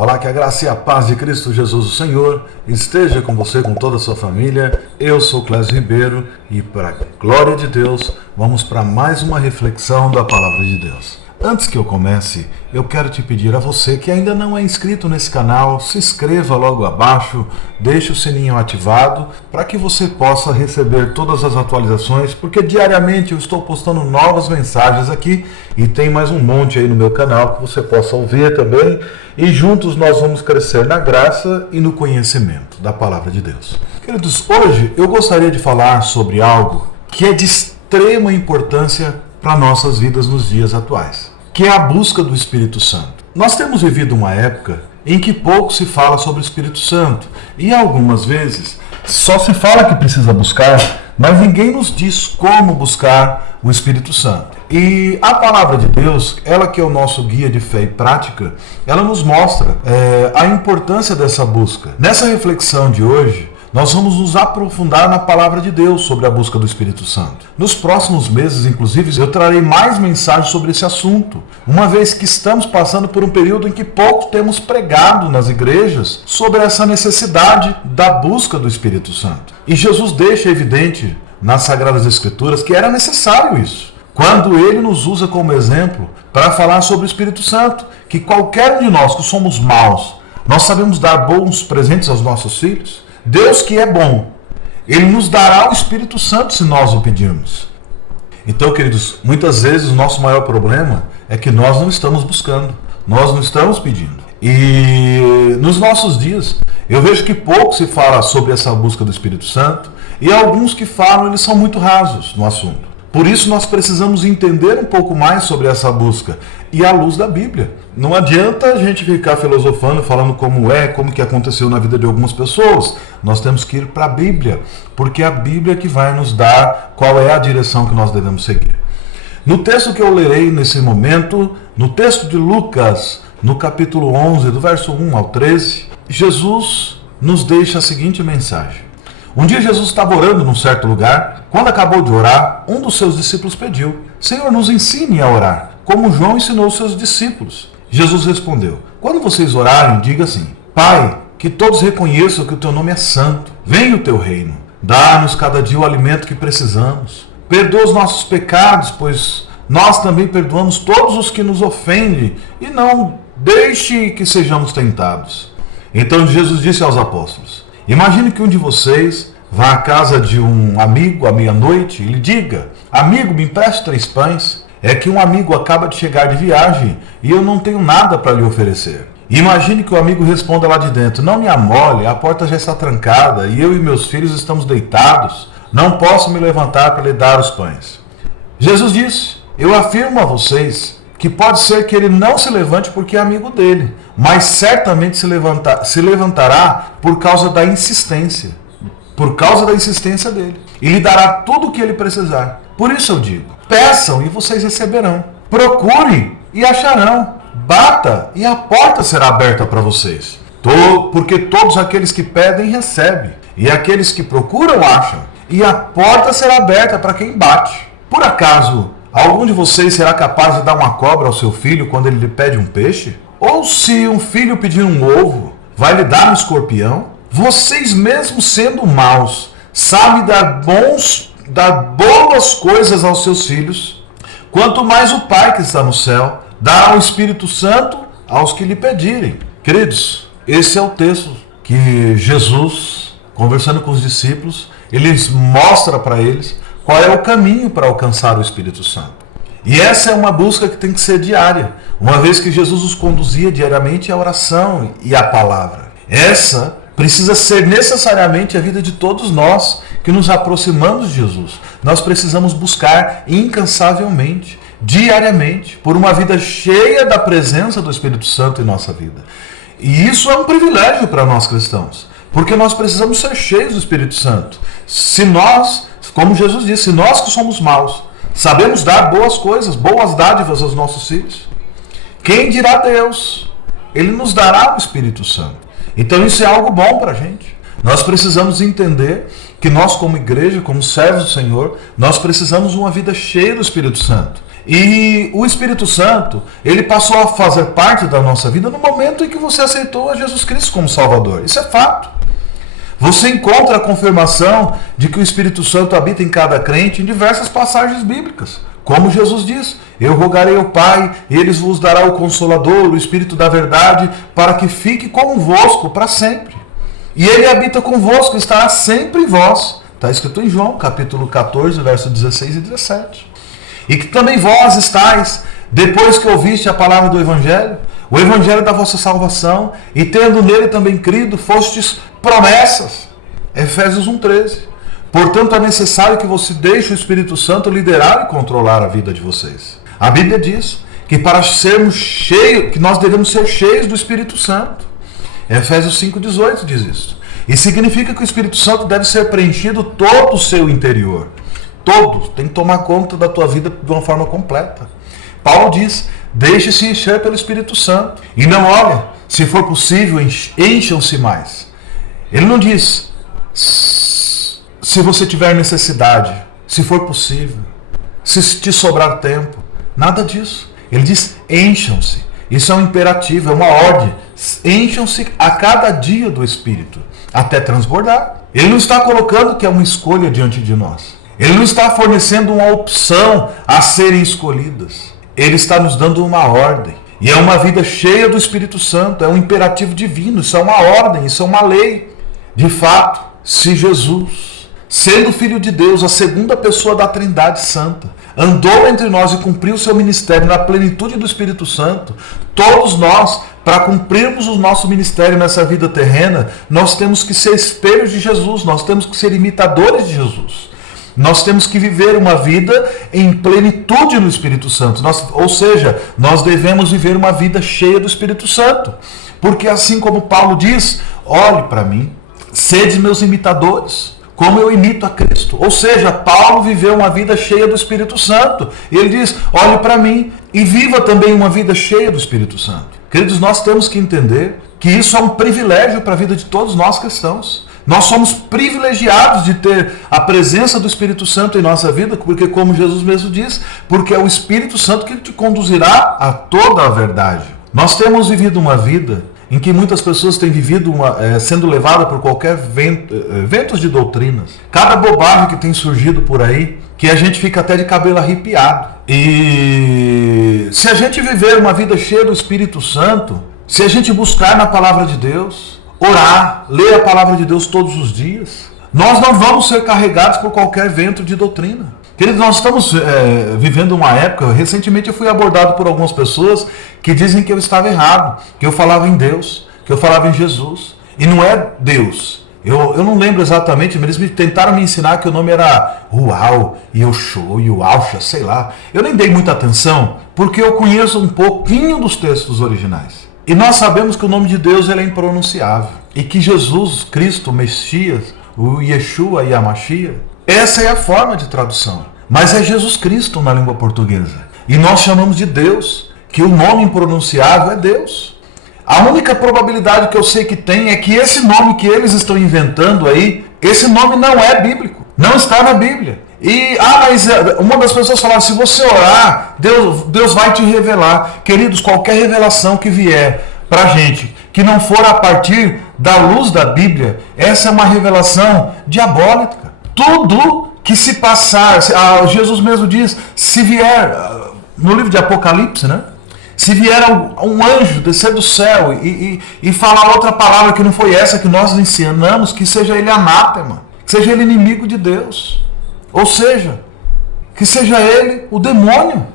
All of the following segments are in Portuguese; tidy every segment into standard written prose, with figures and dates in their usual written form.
Olá, que a graça e a paz de Cristo Jesus, o Senhor, esteja com você, com toda a sua família. Eu sou Clésio Ribeiro e, para a glória de Deus, vamos para mais uma reflexão da Palavra de Deus. Antes que eu comece, eu quero te pedir a você que ainda não é inscrito nesse canal, se inscreva logo abaixo, deixe o sininho ativado para que você possa receber todas as atualizações, porque diariamente eu estou postando novas mensagens aqui e tem mais um monte aí no meu canal que você possa ouvir também, e juntos nós vamos crescer na graça e no conhecimento da Palavra de Deus. Queridos, hoje eu gostaria de falar sobre algo que é de extrema importância para nossas vidas nos dias atuais, que é a busca do Espírito Santo. Nós temos vivido uma época em que pouco se fala sobre o Espírito Santo e algumas vezes só se fala que precisa buscar, mas ninguém nos diz como buscar o Espírito Santo. E a Palavra de Deus, ela que é o nosso guia de fé e prática, ela nos mostra a importância dessa busca. Nessa reflexão de hoje, nós vamos nos aprofundar na Palavra de Deus sobre a busca do Espírito Santo. Nos próximos meses, inclusive, eu trarei mais mensagens sobre esse assunto, uma vez que estamos passando por um período em que pouco temos pregado nas igrejas sobre essa necessidade da busca do Espírito Santo. E Jesus deixa evidente nas Sagradas Escrituras que era necessário isso, quando ele nos usa como exemplo para falar sobre o Espírito Santo, que qualquer um de nós que somos maus, nós sabemos dar bons presentes aos nossos filhos. Deus, que é bom, Ele nos dará o Espírito Santo se nós o pedirmos. Então, queridos, muitas vezes o nosso maior problema é que nós não estamos buscando, nós não estamos pedindo. E nos nossos dias, eu vejo que pouco se fala sobre essa busca do Espírito Santo, e alguns que falam, eles são muito rasos no assunto. Por isso nós precisamos entender um pouco mais sobre essa busca e à luz da Bíblia. Não adianta a gente ficar filosofando, falando como que aconteceu na vida de algumas pessoas. Nós temos que ir para a Bíblia, porque é a Bíblia que vai nos dar qual é a direção que nós devemos seguir. No texto que eu lerei nesse momento, no texto de Lucas, no capítulo 11, do verso 1 ao 13, Jesus nos deixa a seguinte mensagem. Um dia Jesus estava orando num certo lugar. Quando acabou de orar, um dos seus discípulos pediu: Senhor, nos ensine a orar, como João ensinou os seus discípulos. Jesus respondeu: quando vocês orarem, diga assim: Pai, que todos reconheçam que o teu nome é santo. Venha o teu reino. Dá-nos cada dia o alimento que precisamos. Perdoa os nossos pecados, pois nós também perdoamos todos os que nos ofendem, e não deixe que sejamos tentados. Então Jesus disse aos apóstolos: imagine que um de vocês vá à casa de um amigo à meia-noite e lhe diga: amigo, me empreste 3 pães. É que um amigo acaba de chegar de viagem e eu não tenho nada para lhe oferecer. Imagine que o amigo responda lá de dentro: não me amole, a porta já está trancada e eu e meus filhos estamos deitados. Não posso me levantar para lhe dar os pães. Jesus disse: eu afirmo a vocês que pode ser que ele não se levante porque é amigo dele, mas certamente se levantará por causa da insistência dele, e lhe dará tudo o que ele precisar. Por isso eu digo: peçam e vocês receberão, procurem e acharão, bata e a porta será aberta para vocês. Porque todos aqueles que pedem recebem, e aqueles que procuram acham, e a porta será aberta para quem bate. Por acaso algum de vocês será capaz de dar uma cobra ao seu filho quando ele lhe pede um peixe? Ou se um filho pedir um ovo, vai lhe dar um escorpião? Vocês mesmos sendo maus, sabem dar boas coisas aos seus filhos. Quanto mais o Pai que está no céu dará o Espírito Santo aos que lhe pedirem. Queridos, esse é o texto que Jesus, conversando com os discípulos, ele mostra para eles qual é o caminho para alcançar o Espírito Santo. E essa é uma busca que tem que ser diária, uma vez que Jesus os conduzia diariamente à oração e à palavra. Essa precisa ser necessariamente a vida de todos nós que nos aproximamos de Jesus. Nós precisamos buscar incansavelmente, diariamente, por uma vida cheia da presença do Espírito Santo em nossa vida. E isso é um privilégio para nós cristãos, porque nós precisamos ser cheios do Espírito Santo. Se nós, como Jesus disse, se nós que somos maus, sabemos dar boas coisas, boas dádivas aos nossos filhos, quem dirá Deus? Ele nos dará o Espírito Santo. Então isso é algo bom para a gente. Nós precisamos entender que nós, como igreja, como servos do Senhor, nós precisamos de uma vida cheia do Espírito Santo. E o Espírito Santo, ele passou a fazer parte da nossa vida no momento em que você aceitou a Jesus Cristo como Salvador. Isso é fato. Você encontra a confirmação de que o Espírito Santo habita em cada crente em diversas passagens bíblicas. Como Jesus diz, eu rogarei ao Pai, e Ele vos dará o Consolador, o Espírito da verdade, para que fique convosco para sempre. E Ele habita convosco, estará sempre em vós. Está escrito em João, capítulo 14, versos 16 e 17. E que também vós estáis, depois que ouviste a palavra do Evangelho, o Evangelho da vossa salvação, e tendo nele também crido, fostes promessas. Efésios 1,13. Portanto, é necessário que você deixe o Espírito Santo liderar e controlar a vida de vocês. A Bíblia diz que para sermos cheios, que nós devemos ser cheios do Espírito Santo. Efésios 5,18 diz isso. E significa que o Espírito Santo deve ser preenchido todo o seu interior. Todo. Tem que tomar conta da tua vida de uma forma completa. Paulo diz, deixe-se encher pelo Espírito Santo. E não olha, se for possível, encham-se mais. Ele não diz, se você tiver necessidade, se for possível, se te sobrar tempo. Nada disso. Ele diz, encham-se. Isso é um imperativo, é uma ordem. Encham-se a cada dia do Espírito, até transbordar. Ele não está colocando que é uma escolha diante de nós. Ele não está fornecendo uma opção a serem escolhidas. Ele está nos dando uma ordem. E é uma vida cheia do Espírito Santo. É um imperativo divino. Isso é uma ordem. Isso é uma lei. De fato, se Jesus, sendo Filho de Deus, a segunda pessoa da Trindade Santa, andou entre nós e cumpriu o seu ministério na plenitude do Espírito Santo, todos nós, para cumprirmos o nosso ministério nessa vida terrena, nós temos que ser espelhos de Jesus. Nós temos que ser imitadores de Jesus. Nós temos que viver uma vida em plenitude no Espírito Santo. Ou seja, nós devemos viver uma vida cheia do Espírito Santo. Porque assim como Paulo diz, olhe para mim, sede meus imitadores, como eu imito a Cristo. Ou seja, Paulo viveu uma vida cheia do Espírito Santo. E ele diz, olhe para mim e viva também uma vida cheia do Espírito Santo. Queridos, nós temos que entender que isso é um privilégio para a vida de todos nós cristãos. Nós somos privilegiados de ter a presença do Espírito Santo em nossa vida, porque como Jesus mesmo diz, porque é o Espírito Santo que te conduzirá a toda a verdade. Nós temos vivido uma vida em que muitas pessoas têm vivido sendo levadas por qualquer ventos de doutrinas. Cada bobagem que tem surgido por aí, que a gente fica até de cabelo arrepiado. E se a gente viver uma vida cheia do Espírito Santo, se a gente buscar na palavra de Deus, orar, ler a palavra de Deus todos os dias, nós não vamos ser carregados por qualquer vento de doutrina. Queridos, nós estamos vivendo uma época, recentemente eu fui abordado por algumas pessoas que dizem que eu estava errado, que eu falava em Deus, que eu falava em Jesus. E não é Deus. Eu não lembro exatamente, mas eles tentaram me ensinar que o nome era Uau, Yoshô, Yuauxa, sei lá. Eu nem dei muita atenção, porque eu conheço um pouquinho dos textos originais. E nós sabemos que o nome de Deus ele é impronunciável. E que Jesus Cristo, o Messias, o Yeshua e a Mashiach, essa é a forma de tradução. Mas é Jesus Cristo na língua portuguesa. E nós chamamos de Deus, que o nome impronunciável é Deus. A única probabilidade que eu sei que tem é que esse nome que eles estão inventando aí, esse nome não é bíblico. Não está na Bíblia. E, mas uma das pessoas falaram, se você orar, Deus vai te revelar. Queridos, qualquer revelação que vier pra gente, que não for a partir da luz da Bíblia, essa é uma revelação diabólica. Tudo que se passar, Jesus mesmo diz, se vier, no livro de Apocalipse, né? Se vier um anjo descer do céu e falar outra palavra que não foi essa que nós ensinamos, que seja ele anátema, que seja ele inimigo de Deus. Ou seja, que seja ele o demônio.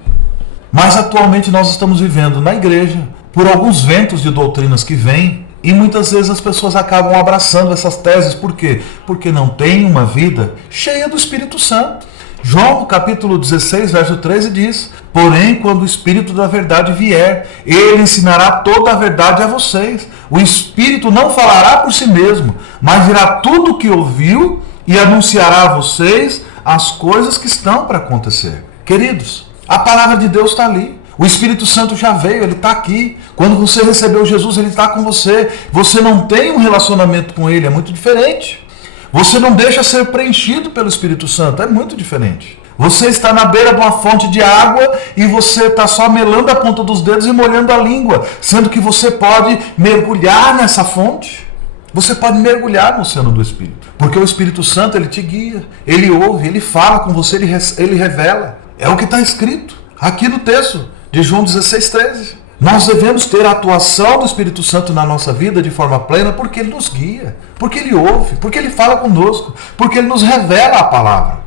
Mas atualmente nós estamos vivendo na igreja por alguns ventos de doutrinas que vêm e muitas vezes as pessoas acabam abraçando essas teses. Por quê? Porque não tem uma vida cheia do Espírito Santo. João capítulo 16, verso 13 diz, porém quando o Espírito da verdade vier, ele ensinará toda a verdade a vocês. O Espírito não falará por si mesmo, mas dirá tudo o que ouviu e anunciará a vocês as coisas que estão para acontecer. Queridos, a palavra de Deus está ali. O Espírito Santo já veio, ele está aqui. Quando você recebeu Jesus, ele está com você. Você não tem um relacionamento com ele, é muito diferente. Você não deixa ser preenchido pelo Espírito Santo, é muito diferente. Você está na beira de uma fonte de água e você está só melando a ponta dos dedos e molhando a língua, sendo que você pode mergulhar nessa fonte. Você pode mergulhar no oceano do Espírito, porque o Espírito Santo, ele te guia, ele ouve, ele fala com você, ele revela. É o que está escrito aqui no texto de João 16:13. Nós devemos ter a atuação do Espírito Santo na nossa vida de forma plena, porque ele nos guia, porque ele ouve, porque ele fala conosco, porque ele nos revela a palavra.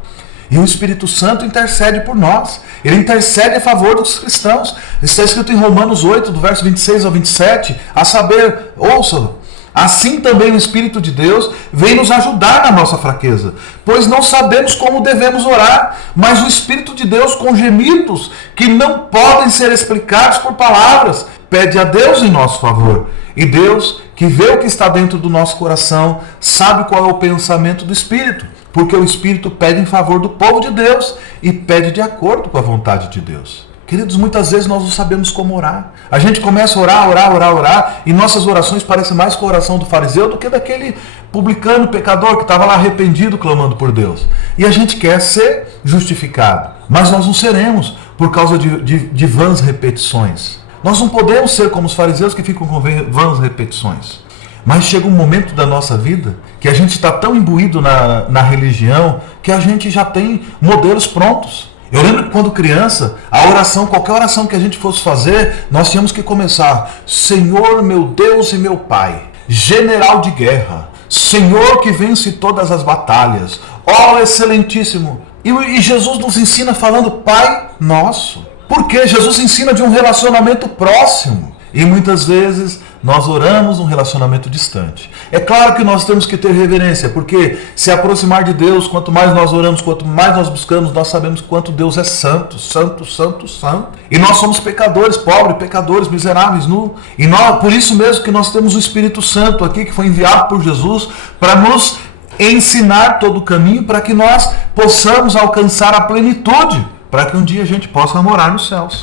E o Espírito Santo intercede por nós. Ele intercede a favor dos cristãos. Está escrito em Romanos 8, do verso 26 ao 27, a saber, ouçam, assim também o Espírito de Deus vem nos ajudar na nossa fraqueza, pois não sabemos como devemos orar, mas o Espírito de Deus, com gemidos que não podem ser explicados por palavras, pede a Deus em nosso favor. E Deus, que vê o que está dentro do nosso coração, sabe qual é o pensamento do Espírito, porque o Espírito pede em favor do povo de Deus e pede de acordo com a vontade de Deus. Queridos, muitas vezes nós não sabemos como orar. A gente começa a orar, e nossas orações parecem mais com a oração do fariseu do que daquele publicano, pecador, que estava lá arrependido, clamando por Deus. E a gente quer ser justificado, mas nós não seremos por causa de vãs repetições. Nós não podemos ser como os fariseus que ficam com vãs repetições. Mas chega um momento da nossa vida que a gente está tão imbuído na religião que a gente já tem modelos prontos. Eu lembro que quando criança, a oração, qualquer oração que a gente fosse fazer, nós tínhamos que começar: Senhor meu Deus e meu Pai, general de guerra, Senhor que vence todas as batalhas, ó excelentíssimo. E Jesus nos ensina falando Pai Nosso. Porque Jesus ensina de um relacionamento próximo. E muitas vezes nós oramos um relacionamento distante. É claro que nós temos que ter reverência, porque se aproximar de Deus, quanto mais nós oramos, quanto mais nós buscamos, nós sabemos quanto Deus é santo, santo, santo, santo. E nós somos pecadores, pobres, pecadores, miseráveis, nu. E por isso mesmo que nós temos o Espírito Santo aqui, que foi enviado por Jesus para nos ensinar todo o caminho, para que nós possamos alcançar a plenitude, para que um dia a gente possa morar nos céus.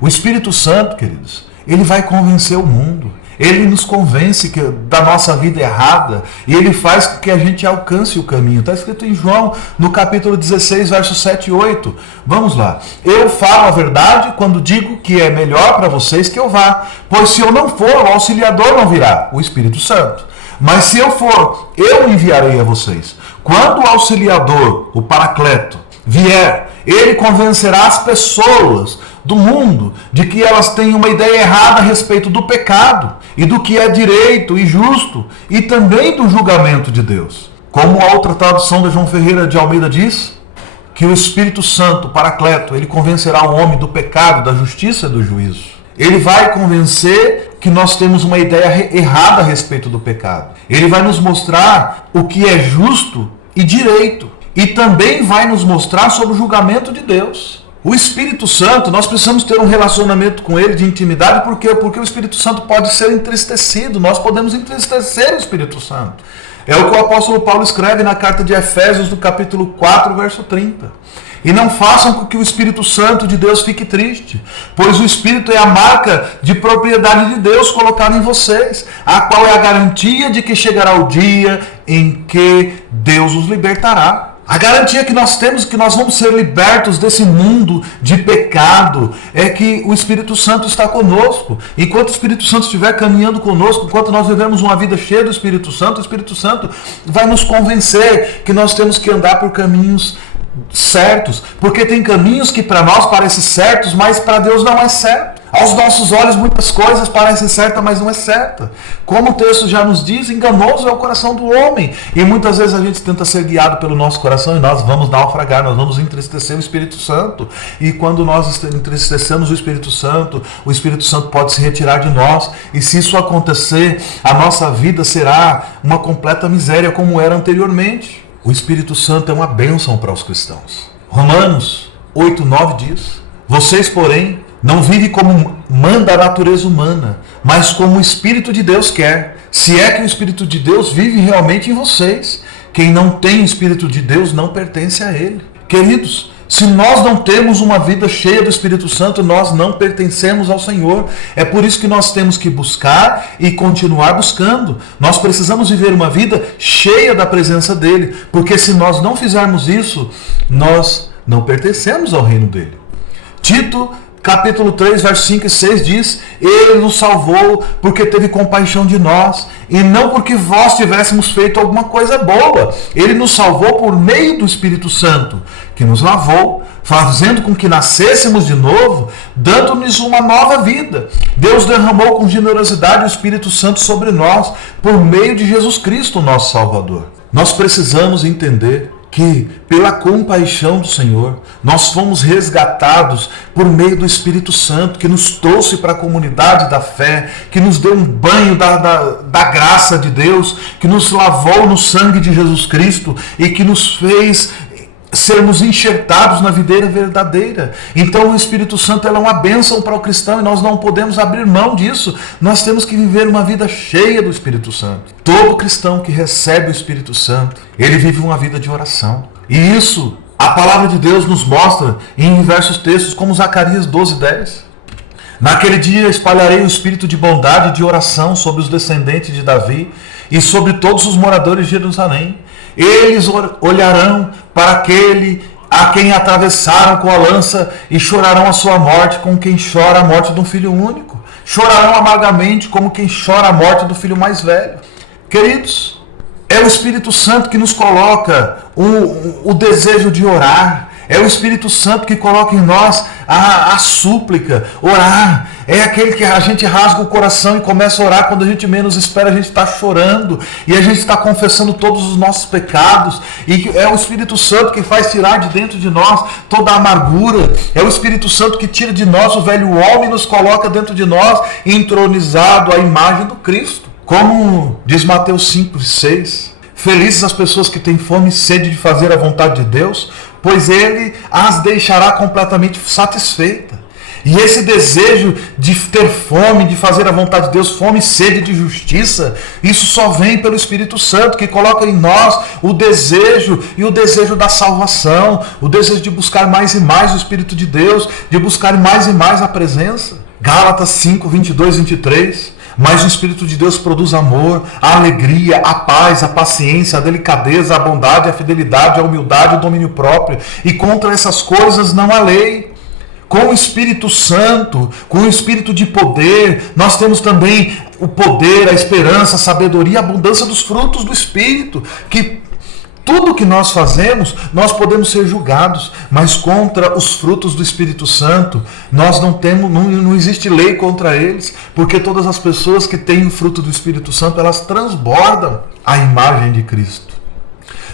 O Espírito Santo, queridos, ele vai convencer o mundo. Ele nos convence da nossa vida errada e ele faz com que a gente alcance o caminho. Está escrito em João, no capítulo 16, versos 7 e 8. Vamos lá. Eu falo a verdade quando digo que é melhor para vocês que eu vá, pois se eu não for, o auxiliador não virá, o Espírito Santo. Mas se eu for, eu enviarei a vocês. Quando o auxiliador, o Paracleto, vier, ele convencerá as pessoas do mundo de que elas têm uma ideia errada a respeito do pecado e do que é direito e justo e também do julgamento de Deus. Como a outra tradução de João Ferreira de Almeida diz, que o Espírito Santo, o Paracleto, ele convencerá o homem do pecado, da justiça e do juízo. Ele vai convencer que nós temos uma ideia errada a respeito do pecado. Ele vai nos mostrar o que é justo e direito. E também vai nos mostrar sobre o julgamento de Deus. O Espírito Santo, nós precisamos ter um relacionamento com ele de intimidade, por quê? Porque o Espírito Santo pode ser entristecido, nós podemos entristecer o Espírito Santo. É o que o apóstolo Paulo escreve na carta de Efésios, no capítulo 4, verso 30. E não façam com que o Espírito Santo de Deus fique triste, pois o Espírito é a marca de propriedade de Deus colocada em vocês, a qual é a garantia de que chegará o dia em que Deus os libertará. A garantia que nós temos que nós vamos ser libertos desse mundo de pecado é que o Espírito Santo está conosco. Enquanto o Espírito Santo estiver caminhando conosco, enquanto nós vivemos uma vida cheia do Espírito Santo, o Espírito Santo vai nos convencer que nós temos que andar por caminhos certos, porque tem caminhos que para nós parecem certos, mas para Deus não é certo. Aos nossos olhos muitas coisas parecem certas, mas não é certa. Como o texto já nos diz, enganoso é o coração do homem. E muitas vezes a gente tenta ser guiado pelo nosso coração e nós vamos naufragar, nós vamos entristecer o Espírito Santo. E quando nós entristecemos o Espírito Santo pode se retirar de nós. E se isso acontecer, a nossa vida será uma completa miséria como era anteriormente. O Espírito Santo é uma bênção para os cristãos. Romanos 8:9 diz: vocês, porém, não vivem como manda a natureza humana, mas como o Espírito de Deus quer. Se é que o Espírito de Deus vive realmente em vocês. Quem não tem o Espírito de Deus não pertence a Ele. Queridos, se nós não temos uma vida cheia do Espírito Santo, nós não pertencemos ao Senhor. É por isso que nós temos que buscar e continuar buscando. Nós precisamos viver uma vida cheia da presença dEle, porque se nós não fizermos isso, nós não pertencemos ao reino dele. Tito, capítulo 3, versos 5 e 6 diz: Ele nos salvou porque teve compaixão de nós, e não porque vós tivéssemos feito alguma coisa boa. Ele nos salvou por meio do Espírito Santo, que nos lavou, fazendo com que nascêssemos de novo, dando-nos uma nova vida. Deus derramou com generosidade o Espírito Santo sobre nós, por meio de Jesus Cristo, nosso Salvador. Nós precisamos entender que, pela compaixão do Senhor, nós fomos resgatados por meio do Espírito Santo, que nos trouxe para a comunidade da fé, que nos deu um banho da graça de Deus, que nos lavou no sangue de Jesus Cristo e que nos fez sermos enxertados na videira verdadeira. Então o Espírito Santo é uma bênção para o cristão e nós não podemos abrir mão disso. Nós temos que viver uma vida cheia do Espírito Santo. Todo cristão que recebe o Espírito Santo, ele vive uma vida de oração. E isso a palavra de Deus nos mostra em diversos textos, como Zacarias 12:10. Naquele dia espalharei o espírito de bondade e de oração sobre os descendentes de Davi e sobre todos os moradores de Jerusalém. Eles olharão para aquele a quem atravessaram com a lança e chorarão a sua morte como quem chora a morte de um filho único. Chorarão amargamente como quem chora a morte do filho mais velho. Queridos, é o Espírito Santo que nos coloca o desejo de orar. É o Espírito Santo que coloca em nós a súplica. Orar é aquele que a gente rasga o coração e começa a orar quando a gente menos espera. A gente está chorando e a gente está confessando todos os nossos pecados. E é o Espírito Santo que faz tirar de dentro de nós toda a amargura. É o Espírito Santo que tira de nós o velho homem e nos coloca dentro de nós entronizado à imagem do Cristo. Como diz Mateus 5:6. Felizes as pessoas que têm fome e sede de fazer a vontade de Deus, pois Ele as deixará completamente satisfeitas. E esse desejo de ter fome, de fazer a vontade de Deus, fome e sede de justiça, isso só vem pelo Espírito Santo, que coloca em nós o desejo da salvação, o desejo de buscar mais e mais o Espírito de Deus, de buscar mais e mais a presença. Gálatas 5:22-23. Mas o Espírito de Deus produz amor, a alegria, a paz, a paciência, a delicadeza, a bondade, a fidelidade, a humildade, o domínio próprio. E contra essas coisas não há lei. Com o Espírito Santo, com o Espírito de poder, nós temos também o poder, a esperança, a sabedoria, a abundância dos frutos do Espírito, que tudo que nós fazemos, nós podemos ser julgados, mas contra os frutos do Espírito Santo, nós não existe lei contra eles, porque todas as pessoas que têm o fruto do Espírito Santo, elas transbordam a imagem de Cristo.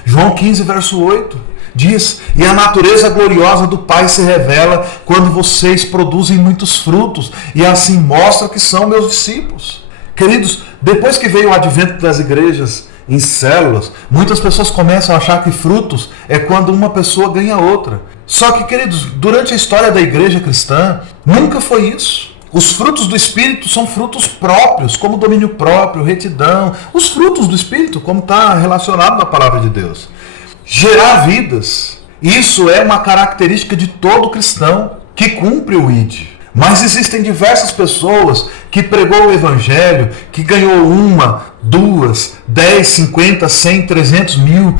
João 15:8 diz: E a natureza gloriosa do Pai se revela quando vocês produzem muitos frutos, e assim mostra que são meus discípulos. Queridos, depois que veio o advento das igrejas em células, muitas pessoas começam a achar que frutos é quando uma pessoa ganha outra. Só que, queridos, durante a história da igreja cristã, nunca foi isso. Os frutos do Espírito são frutos próprios, como domínio próprio, retidão. Os frutos do Espírito, como está relacionado na palavra de Deus. Gerar vidas, isso é uma característica de todo cristão que cumpre o ID. Mas existem diversas pessoas que pregou o Evangelho, que ganhou 1, 2, 10, 50, 100, 300 mil,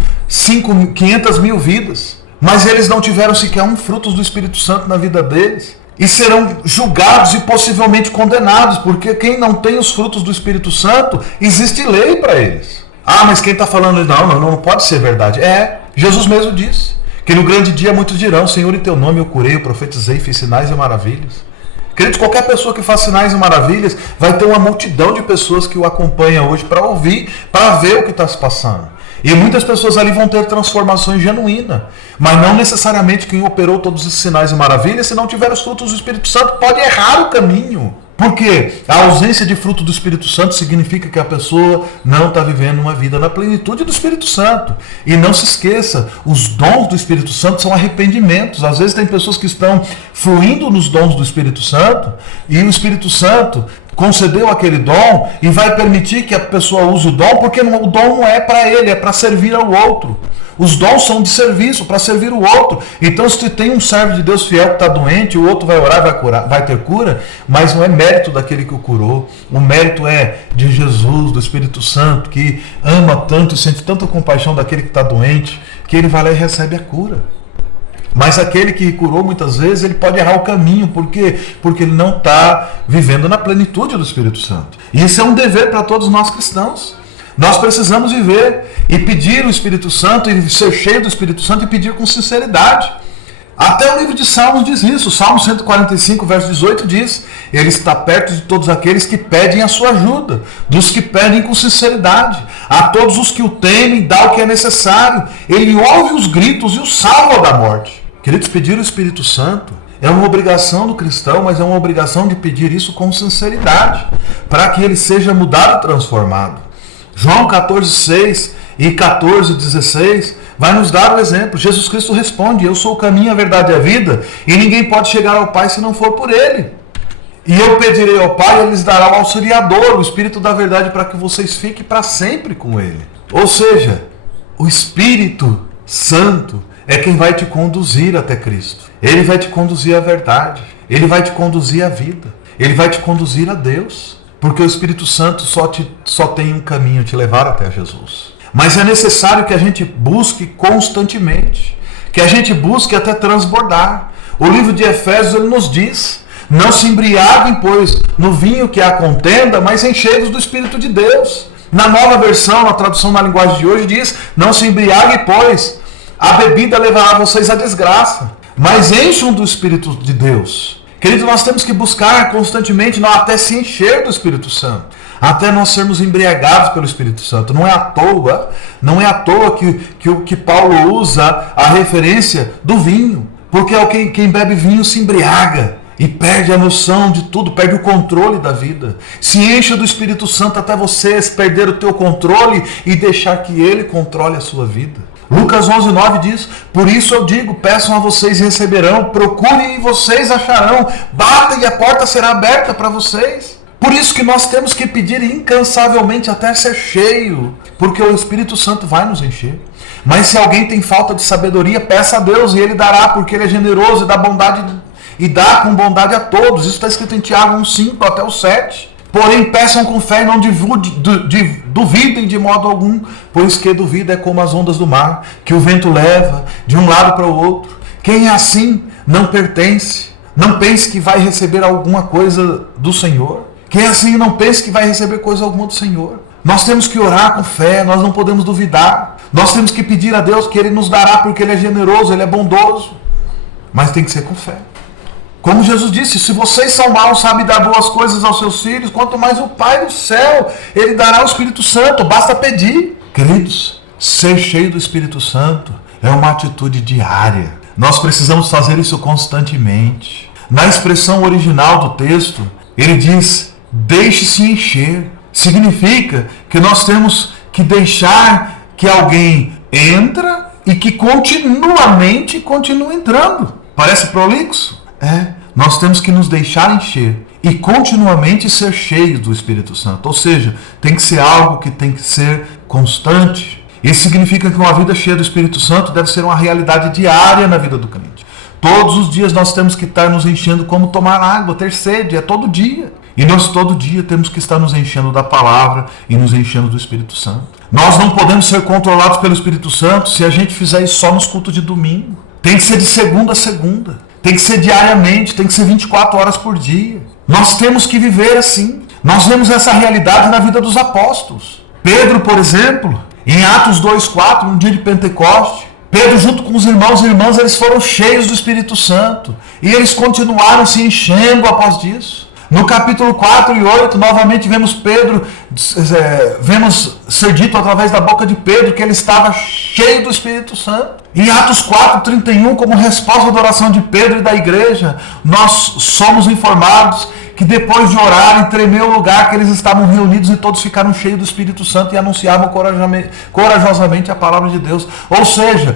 500 mil vidas. Mas eles não tiveram sequer um fruto do Espírito Santo na vida deles. E serão julgados e possivelmente condenados, porque quem não tem os frutos do Espírito Santo, existe lei para eles. Ah, mas quem está falando, não pode ser verdade. Jesus mesmo disse que no grande dia muitos dirão: Senhor, em teu nome eu curei, eu profetizei, fiz sinais e maravilhas. Queridos, qualquer pessoa que faz sinais e maravilhas, vai ter uma multidão de pessoas que o acompanham hoje para ouvir, para ver o que está se passando. E muitas pessoas ali vão ter transformações genuínas, mas não necessariamente quem operou todos esses sinais e maravilhas, se não tiver os frutos do Espírito Santo, pode errar o caminho. Porque a ausência de fruto do Espírito Santo significa que a pessoa não está vivendo uma vida na plenitude do Espírito Santo. E não se esqueça, os dons do Espírito Santo são arrependimentos. Às vezes tem pessoas que estão fluindo nos dons do Espírito Santo e o Espírito Santo concedeu aquele dom e vai permitir que a pessoa use o dom, porque o dom não é para ele, é para servir ao outro. Os dons são de serviço, para servir o outro. Então, se tem um servo de Deus fiel que está doente, o outro vai orar, vai curar, vai ter cura, mas não é mérito daquele que o curou. O mérito é de Jesus, do Espírito Santo, que ama tanto e sente tanta compaixão daquele que está doente, que ele vai lá e recebe a cura. Mas aquele que curou muitas vezes, ele pode errar o caminho. Por quê? Porque ele não está vivendo na plenitude do Espírito Santo. E isso é um dever para todos nós cristãos. Nós precisamos viver e pedir o Espírito Santo, e ser cheio do Espírito Santo, e pedir com sinceridade. Até o livro de Salmos diz isso. Salmo 145, verso 18 diz: Ele está perto de todos aqueles que pedem a sua ajuda, dos que pedem com sinceridade. A todos os que o temem, dá o que é necessário. Ele ouve os gritos e os salva da morte. Queridos, pedir o Espírito Santo é uma obrigação do cristão, mas é uma obrigação de pedir isso com sinceridade, para que ele seja mudado e transformado. João 14,6 e 14,16 vai nos dar o exemplo. Jesus Cristo responde: Eu sou o caminho, a verdade e a vida, e ninguém pode chegar ao Pai se não for por Ele. E eu pedirei ao Pai, e Ele lhes dará o auxiliador, o Espírito da verdade, para que vocês fiquem para sempre com Ele. Ou seja, o Espírito Santo é quem vai te conduzir até Cristo. Ele vai te conduzir à verdade. Ele vai te conduzir à vida. Ele vai te conduzir a Deus. Porque o Espírito Santo só tem um caminho, te levar até Jesus. Mas é necessário que a gente busque constantemente. Que a gente busque até transbordar. O livro de Efésios ele nos diz: Não se embriaguem, pois, no vinho que há contenda, mas enchei-vos do Espírito de Deus. Na nova versão, na tradução na linguagem de hoje, diz: Não se embriaguem, pois, a bebida levará vocês à desgraça, mas encham do Espírito de Deus. Queridos, nós temos que buscar constantemente até se encher do Espírito Santo, até nós sermos embriagados pelo Espírito Santo. Não é à toa que Paulo usa a referência do vinho, porque quem bebe vinho se embriaga e perde a noção de tudo, perde o controle da vida. Se encha do Espírito Santo até você perder o teu controle e deixar que Ele controle a sua vida. Lucas 11,9 diz: Por isso eu digo, peçam a vocês e receberão, procurem e vocês acharão, batem e a porta será aberta para vocês. Por isso que nós temos que pedir incansavelmente até ser cheio, porque o Espírito Santo vai nos encher. Mas se alguém tem falta de sabedoria, peça a Deus e Ele dará, porque Ele é generoso e dá bondade e dá com bondade a todos. Isso está escrito em Tiago 1,5 até o 7. Porém, peçam com fé e não duvidem de modo algum, pois que duvida é como as ondas do mar, que o vento leva de um lado para o outro. Quem é assim não pertence. Não pense que vai receber alguma coisa do Senhor. Quem é assim não pense que vai receber coisa alguma do Senhor. Nós temos que orar com fé, nós não podemos duvidar. Nós temos que pedir a Deus que Ele nos dará, porque Ele é generoso, Ele é bondoso. Mas tem que ser com fé. Como Jesus disse: se vocês são maus, sabem dar boas coisas aos seus filhos, quanto mais o Pai do céu, Ele dará o Espírito Santo, basta pedir. Queridos, ser cheio do Espírito Santo é uma atitude diária. Nós precisamos fazer isso constantemente. Na expressão original do texto, ele diz: deixe-se encher. Significa que nós temos que deixar que alguém entra e que continuamente continue entrando. Parece prolixo? Nós temos que nos deixar encher e continuamente ser cheios do Espírito Santo. Ou seja, tem que ser algo que tem que ser constante. Isso significa que uma vida cheia do Espírito Santo deve ser uma realidade diária na vida do crente. Todos os dias nós temos que estar nos enchendo como tomar água, ter sede, é todo dia. E nós todo dia temos que estar nos enchendo da palavra e nos enchendo do Espírito Santo. Nós não podemos ser controlados pelo Espírito Santo se a gente fizer isso só nos cultos de domingo. Tem que ser de segunda a segunda. Tem que ser diariamente, tem que ser 24 horas por dia. Nós temos que viver assim. Nós vemos essa realidade na vida dos apóstolos. Pedro, por exemplo, em Atos 2,4, no dia de Pentecoste, Pedro junto com os irmãos e irmãs, eles foram cheios do Espírito Santo. E eles continuaram se enchendo após disso. No capítulo 4 e 8, novamente vemos ser dito através da boca de Pedro que ele estava cheio do Espírito Santo. Em Atos 4:31, como resposta da oração de Pedro e da igreja, nós somos informados que depois de orarem, tremeu o lugar que eles estavam reunidos e todos ficaram cheios do Espírito Santo e anunciavam corajosamente a palavra de Deus. Ou seja,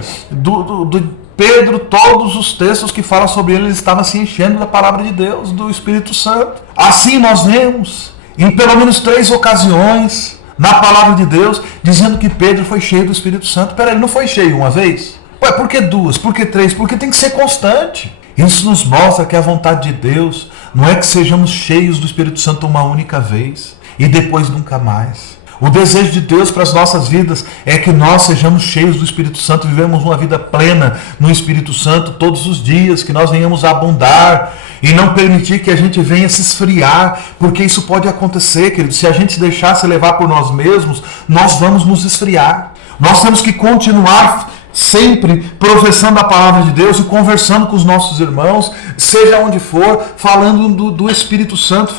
Pedro, todos os textos que falam sobre ele estavam se enchendo da palavra de Deus, do Espírito Santo. Assim nós vemos, em pelo menos 3 ocasiões, na palavra de Deus, dizendo que Pedro foi cheio do Espírito Santo. Peraí, ele não foi cheio uma vez? Ué, por que 2? Por que 3? Porque tem que ser constante. Isso nos mostra que a vontade de Deus não é que sejamos cheios do Espírito Santo uma única vez e depois nunca mais. O desejo de Deus para as nossas vidas é que nós sejamos cheios do Espírito Santo, vivemos uma vida plena no Espírito Santo todos os dias, que nós venhamos a abundar e não permitir que a gente venha se esfriar, porque isso pode acontecer, querido. Se a gente se deixar se levar por nós mesmos, nós vamos nos esfriar. Nós temos que continuar sempre professando a palavra de Deus e conversando com os nossos irmãos, seja onde for, falando do Espírito Santo,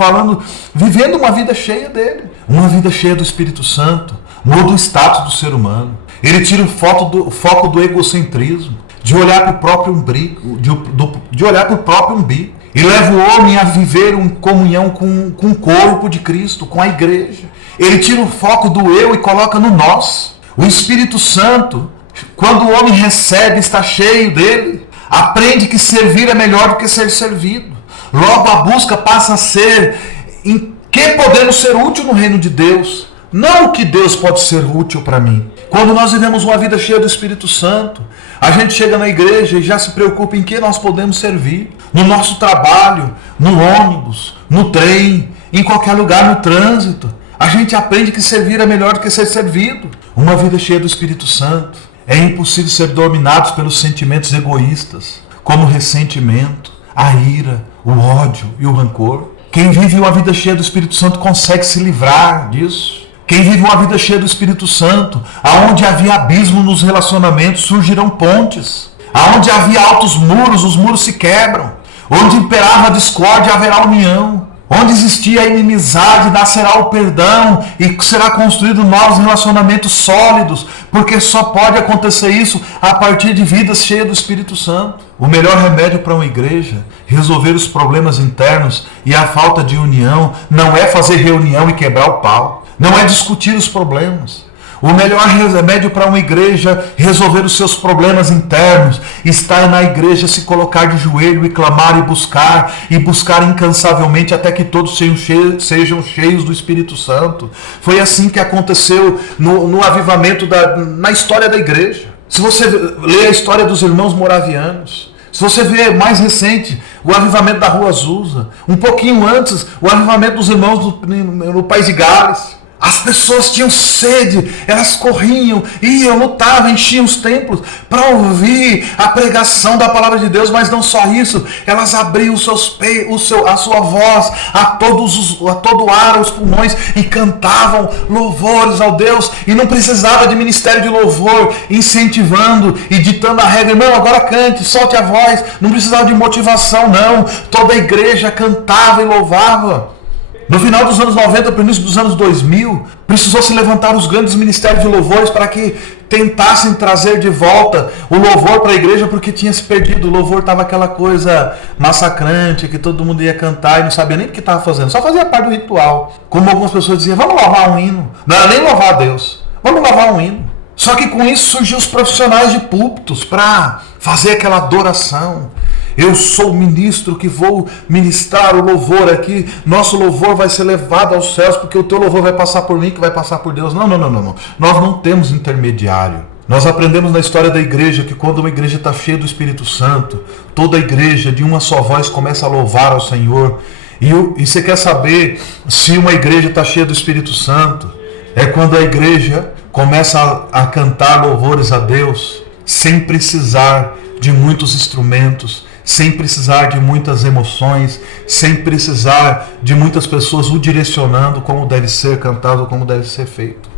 vivendo uma vida cheia dele, uma vida cheia do Espírito Santo. Muda o status do ser humano. Ele tira o foco do egocentrismo, de olhar para o próprio umbigo, de olhar para o próprio umbigo, e leva o homem a viver em comunhão com o corpo de Cristo, com a igreja. Ele tira o foco do eu e coloca no nós. O Espírito Santo, quando o homem recebe, está cheio dele, aprende que servir é melhor do que ser servido. Logo a busca passa a ser em que podemos ser útil no reino de Deus, não o que Deus pode ser útil para mim. Quando nós vivemos uma vida cheia do Espírito Santo, a gente chega na igreja e já se preocupa em que nós podemos servir. No nosso trabalho, no ônibus, no trem, em qualquer lugar, no trânsito. A gente aprende que servir é melhor do que ser servido. Uma vida cheia do Espírito Santo. É impossível ser dominados pelos sentimentos egoístas, como o ressentimento, a ira, o ódio e o rancor. Quem vive uma vida cheia do Espírito Santo consegue se livrar disso. Quem vive uma vida cheia do Espírito Santo, aonde havia abismo nos relacionamentos, surgirão pontes. Aonde havia altos muros, os muros se quebram. Onde imperava a discórdia, haverá união. Onde existia a inimizade, nascerá o perdão e será construído novos relacionamentos sólidos, porque só pode acontecer isso a partir de vidas cheias do Espírito Santo. O melhor remédio para uma igreja resolver os problemas internos e a falta de união não é fazer reunião e quebrar o pau, não é discutir os problemas. O melhor remédio para uma igreja resolver os seus problemas internos está na igreja se colocar de joelho e clamar e buscar incansavelmente até que todos sejam cheios do Espírito Santo. Foi assim que aconteceu no avivamento na história da igreja. Se você ler a história dos irmãos moravianos, se você vê mais recente, o avivamento da Rua Azusa, um pouquinho antes, o avivamento dos irmãos no País de Gales. As pessoas tinham sede, elas corriam, iam, lutavam, enchiam os templos para ouvir a pregação da palavra de Deus, mas não só isso, elas abriam a sua voz a todo ar, os pulmões, e cantavam louvores ao Deus, e não precisava de ministério de louvor, incentivando e ditando a regra, irmão, agora cante, solte a voz, não precisava de motivação não, toda a igreja cantava e louvava. No final dos anos 90, para o início dos anos 2000, precisou se levantar os grandes ministérios de louvores para que tentassem trazer de volta o louvor para a igreja, porque tinha se perdido. O louvor estava aquela coisa massacrante, que todo mundo ia cantar e não sabia nem o que estava fazendo, só fazia parte do ritual. Como algumas pessoas diziam, vamos louvar um hino. Não era nem louvar a Deus, vamos louvar um hino. Só que com isso surgiu os profissionais de púlpitos para fazer aquela adoração. Eu sou o ministro que vou ministrar o louvor aqui. Nosso louvor vai ser levado aos céus, porque o teu louvor vai passar por mim, que vai passar por Deus. Não. Nós não temos intermediário. Nós aprendemos na história da igreja que quando uma igreja está cheia do Espírito Santo, toda a igreja de uma só voz começa a louvar ao Senhor. E você quer saber se uma igreja está cheia do Espírito Santo? É quando a igreja começa a cantar louvores a Deus, sem precisar de muitos instrumentos, sem precisar de muitas emoções, sem precisar de muitas pessoas o direcionando como deve ser cantado, como deve ser feito.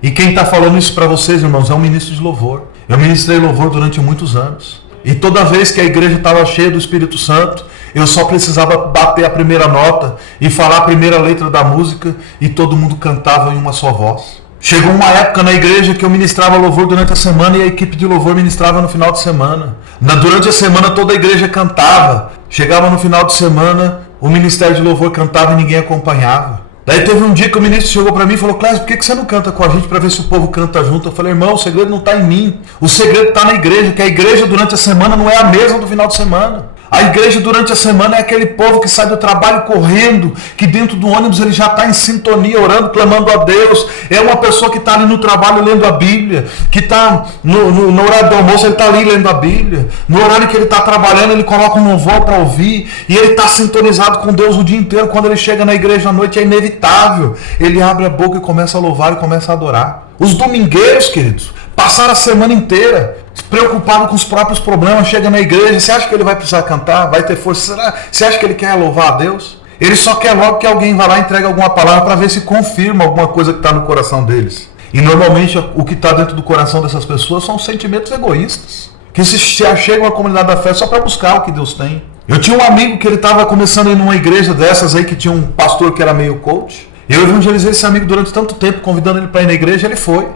E quem está falando isso para vocês, irmãos, é um ministro de louvor. Eu ministrei louvor durante muitos anos. E toda vez que a igreja estava cheia do Espírito Santo, eu só precisava bater a primeira nota e falar a primeira letra da música e todo mundo cantava em uma só voz. Chegou uma época na igreja que eu ministrava louvor durante a semana e a equipe de louvor ministrava no final de semana. Durante a semana toda a igreja cantava. Chegava no final de semana, o ministério de louvor cantava e ninguém acompanhava. Daí teve um dia que o ministro chegou para mim e falou, Clésio, por que você não canta com a gente para ver se o povo canta junto? Eu falei, irmão, o segredo não está em mim. O segredo está na igreja, que a igreja durante a semana não é a mesma do final de semana. A igreja durante a semana é aquele povo que sai do trabalho correndo, que dentro do ônibus ele já está em sintonia, orando, clamando a Deus. É uma pessoa que está ali no trabalho lendo a Bíblia, que está no horário do almoço, ele está ali lendo a Bíblia. No horário que ele está trabalhando, ele coloca um louvor para ouvir, e ele está sintonizado com Deus o dia inteiro. Quando ele chega na igreja à noite é inevitável, ele abre a boca e começa a louvar e começa a adorar. Os domingueiros, queridos, passaram a semana inteira preocupado com os próprios problemas, chega na igreja, você acha que ele vai precisar cantar? Vai ter força? Será? Você acha que ele quer louvar a Deus? Ele só quer logo que alguém vá lá e entregue alguma palavra para ver se confirma alguma coisa que está no coração deles. E normalmente o que está dentro do coração dessas pessoas são sentimentos egoístas, que se chegam à comunidade da fé só para buscar o que Deus tem. Eu tinha um amigo que ele estava começando a ir numa igreja dessas aí, que tinha um pastor que era meio coach. Eu evangelizei esse amigo durante tanto tempo, convidando ele para ir na igreja, ele foi.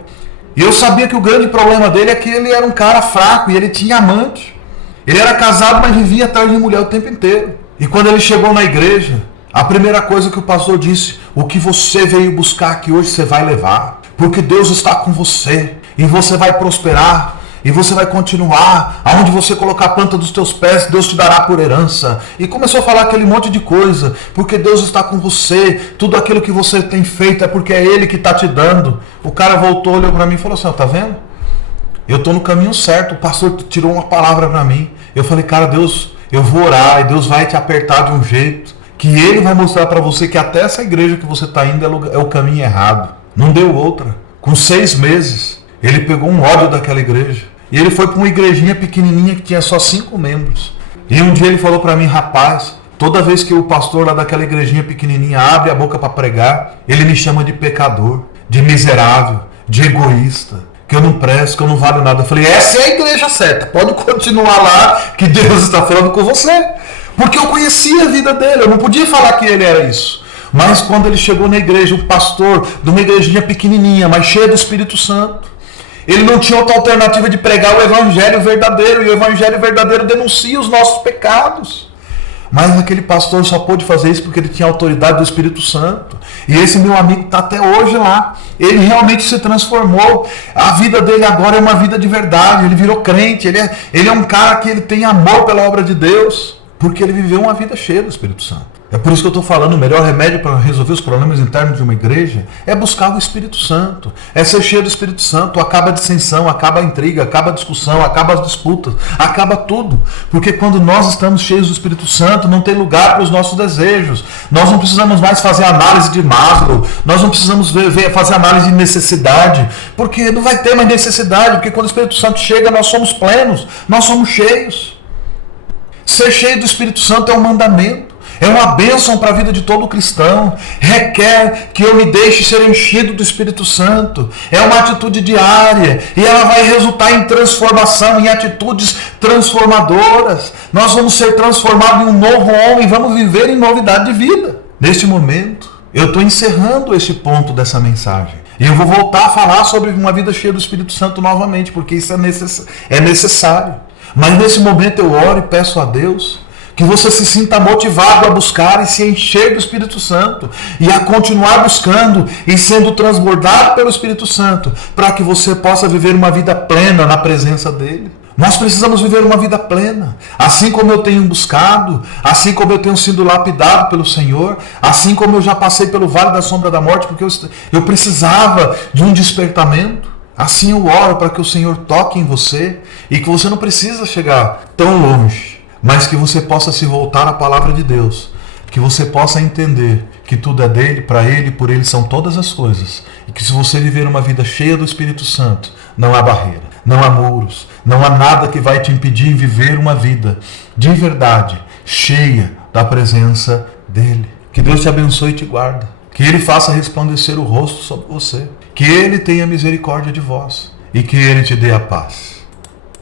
E eu sabia que o grande problema dele é que ele era um cara fraco e ele tinha amante. Ele era casado, mas vivia atrás de mulher o tempo inteiro. E quando ele chegou na igreja, a primeira coisa que o pastor disse: o que você veio buscar aqui hoje você vai levar, porque Deus está com você e você vai prosperar. E você vai continuar, aonde você colocar a planta dos teus pés, Deus te dará por herança. E começou a falar aquele monte de coisa, porque Deus está com você, tudo aquilo que você tem feito é porque é Ele que está te dando. O cara voltou, olhou para mim e falou assim: tá vendo? Eu estou no caminho certo, o pastor tirou uma palavra para mim. Eu falei: cara, Deus, eu vou orar e Deus vai te apertar de um jeito, que Ele vai mostrar para você que até essa igreja que você está indo é o caminho errado. Não deu outra. Com 6 meses, ele pegou um ódio daquela igreja. E ele foi para uma igrejinha pequenininha que tinha só 5 membros. E um dia ele falou para mim: rapaz, toda vez que o pastor lá daquela igrejinha pequenininha abre a boca para pregar, ele me chama de pecador, de miserável, de egoísta, que eu não presto, que eu não valho nada. Eu falei: essa é a igreja certa, pode continuar lá que Deus está falando com você. Porque eu conhecia a vida dele, eu não podia falar que ele era isso. Mas quando ele chegou na igreja, o pastor de uma igrejinha pequenininha, mas cheia do Espírito Santo, ele não tinha outra alternativa de pregar o evangelho verdadeiro. E o evangelho verdadeiro denuncia os nossos pecados. Mas aquele pastor só pôde fazer isso porque ele tinha a autoridade do Espírito Santo. E esse meu amigo está até hoje lá. Ele realmente se transformou. A vida dele agora é uma vida de verdade. Ele virou crente. Ele é um cara que ele tem amor pela obra de Deus, porque ele viveu uma vida cheia do Espírito Santo. É por isso que eu estou falando, o melhor remédio para resolver os problemas internos de uma igreja é buscar o Espírito Santo, é ser cheio do Espírito Santo. Acaba a dissensão, acaba a intriga, acaba a discussão, acaba as disputas, acaba tudo. Porque quando nós estamos cheios do Espírito Santo, não tem lugar para os nossos desejos. Nós não precisamos mais fazer análise de Maslow, nós não precisamos fazer análise de necessidade, porque não vai ter mais necessidade, porque quando o Espírito Santo chega, nós somos plenos, nós somos cheios. Ser cheio do Espírito Santo é um mandamento. É uma bênção para a vida de todo cristão. Requer que eu me deixe ser enchido do Espírito Santo. É uma atitude diária. E ela vai resultar em transformação, em atitudes transformadoras. Nós vamos ser transformados em um novo homem. Vamos viver em novidade de vida. Neste momento, eu estou encerrando este ponto dessa mensagem. E eu vou voltar a falar sobre uma vida cheia do Espírito Santo novamente, porque isso é necessário. Mas nesse momento eu oro e peço a Deus que você se sinta motivado a buscar e se encher do Espírito Santo e a continuar buscando e sendo transbordado pelo Espírito Santo, para que você possa viver uma vida plena na presença dele. Nós precisamos viver uma vida plena, assim como eu tenho buscado, assim como eu tenho sido lapidado pelo Senhor, assim como eu já passei pelo vale da sombra da morte, porque eu precisava de um despertamento. Assim eu oro para que o Senhor toque em você e que você não precisa chegar tão longe, mas que você possa se voltar à palavra de Deus, que você possa entender que tudo é dele, para ele e por ele são todas as coisas, e que se você viver uma vida cheia do Espírito Santo, não há barreira, não há muros, não há nada que vai te impedir de viver uma vida de verdade, cheia da presença dele. Que Deus te abençoe e te guarde, que ele faça resplandecer o rosto sobre você, que ele tenha misericórdia de vós e que ele te dê a paz.